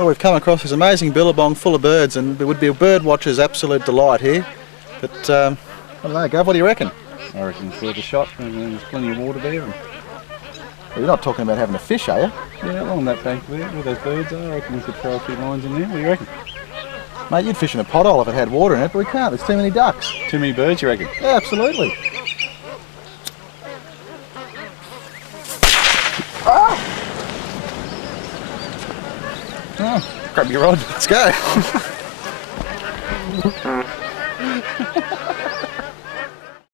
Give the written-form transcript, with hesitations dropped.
Well, we've come across this amazing billabong full of birds, and it would be a bird watcher's absolute delight here. But, I don't know, Gov, what do you reckon? I reckon it's worth a shot. There's plenty of water there. And Well, you're not talking about having a fish, are you? yeah, along that bank there, where those birds are, I reckon we could throw a few lines in there. What do you reckon? Mate, you'd fish in a pothole if it had water in it, but we can't. There's too many ducks. Too many birds, you reckon? Yeah, absolutely. Ah! Oh, Grab your rod. let's go.